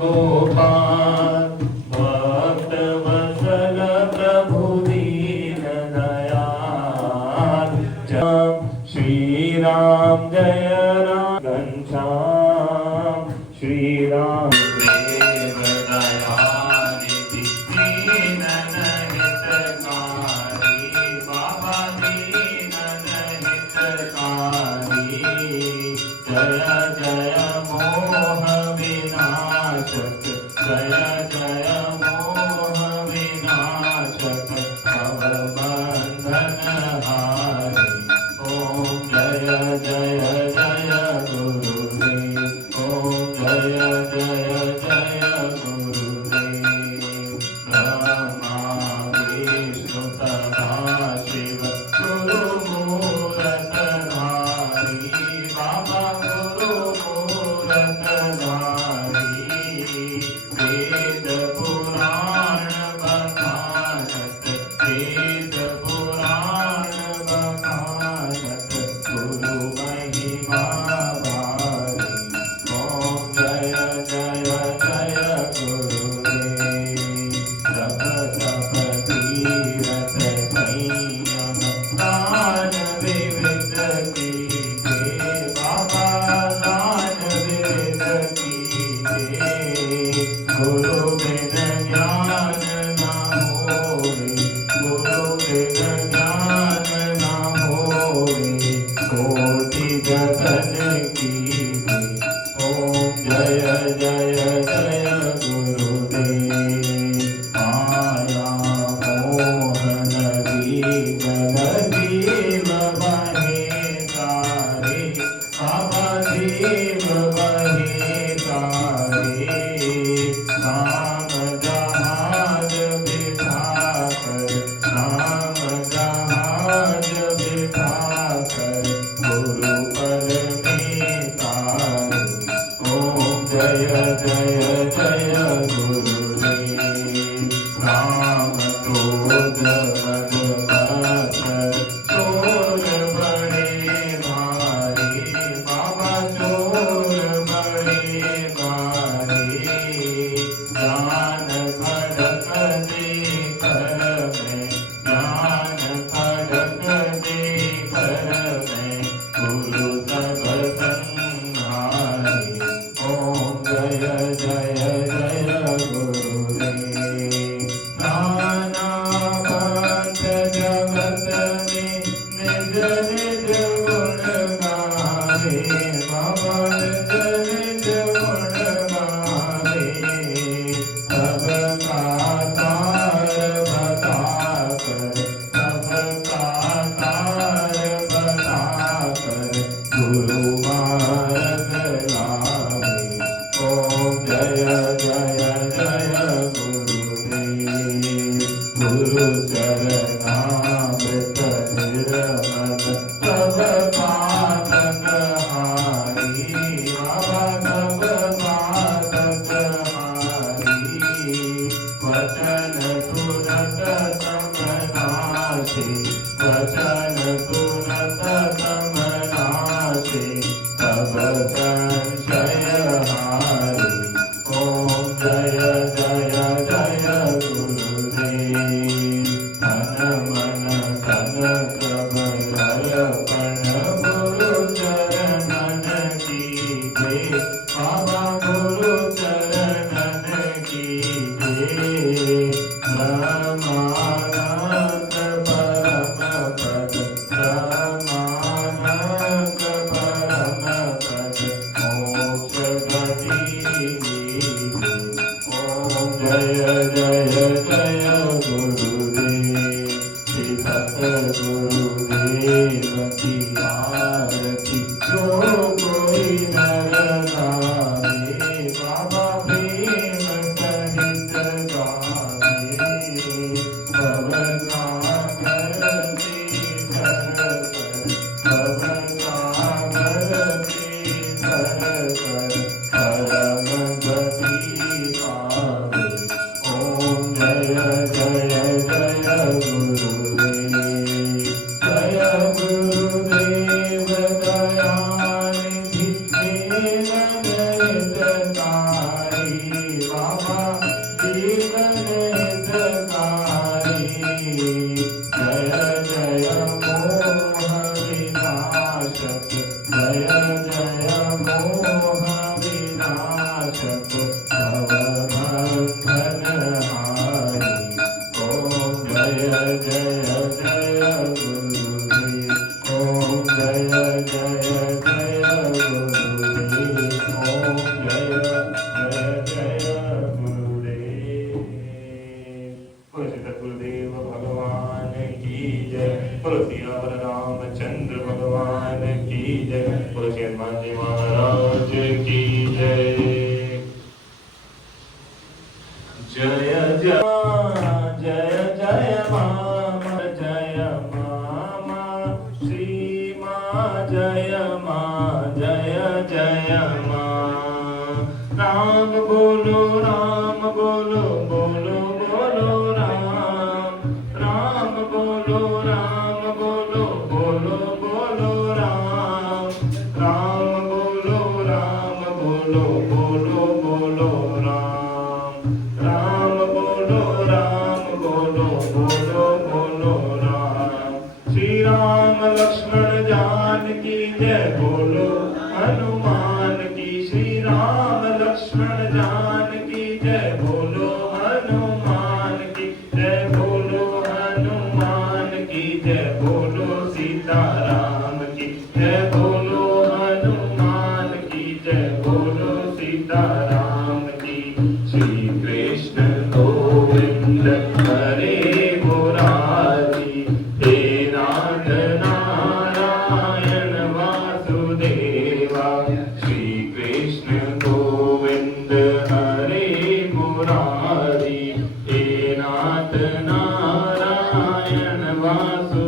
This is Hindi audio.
गोपाल भक्त वत्सल प्रभु दीन दयाल श्री राम जय राम घनश्याम श्री राम देव दयानिधि दीनन हितकारी बाबा दीनन हितकारी जय जय मोह विनाशक जय जय मोह विनाशक भवबंधन हारी ओम जय जय जय गुरुदेव ओम जय जय जय गुरुदेव ब्रह्मा विष्णु तथा शिव गुरु मूरत धारी बाबा गुरु मूरत धारी वेद पुराण बखानत वेद पुराण बखानत गुरु महिमा भारी ओम जय जय जय गुरुदेव जप तप तीरथ संयम दान विविध कीजे बाबा दान विविध कीजे गुरु बिन ज्ञान न होवे गुरु बिन ज्ञान न होवे कोटि जतन कीजे ओम जय जय जय गुरुदेव माया मोहन जीव जीव बहे तारे बाबा जीव बहे तारे नाम जहाज बिठाकर नाम जहाज बिठाकर गुरु पर में तारे ओम जय जय जय गुरुदेव राम क्रोध मद मत्सर चोर बड़े भारी बाबा चोर बड़े भारी ज्ञान खड़क दे कर में ज्ञान खड़क दे कर में गुरु सब संहारी ओम जय जय जय गुरुदेव नाना पंथ जगत में निज निज गुण गावे बाबा निज निज गुण गावे सबका तार बताकर सबका तार बताकर गुरु मार्ग लावे ओम जय जय जय गुरुदेव गुरु चरणामृत निर्मल सब पातक हारी बाबा सब पातक हारी वचन तुरत समनाशे वचन तुरत समनाशे सब संशय हारी ओम जय जय जय गुरुदेव तन मन तन सब अर्पण गुरु चरणन कीजे बाबा गुरु चरणन कीजे ब्रह्मानंद परम पद ब्रह्मानंद परम पद मोक्ष गति लीजे ओम जय जय जय गुरुदेव श्री सतगुरुदेव की आरती जो कोई नर गावे बाबा प्रेम सहित गावे सब सागर की कर सब सागर की कर परम गति पावे बोलो राम बोलो बोलो बोलो राम राम बोलो बोलो बोलो राम राम बोलो बोलो बोलो राम राम बोलो बोलो बोलो राम श्री राम लक्ष्मण जानकी जय बोलो हनुमान की श्री राम लक्ष्मण जानकी जय बोलो हनुमान की जय बोलो हनुमान की जय बोलो सीताराम की जय बोलो हनुमान की जय बोलो सीताराम की श्री कृष्ण गोविंद हरे मुरारी हे नाथ नारायण वासुदेवा श्री कृष्ण गोविंद हरे मुरारी हे नाथ नारायण वासुदेवा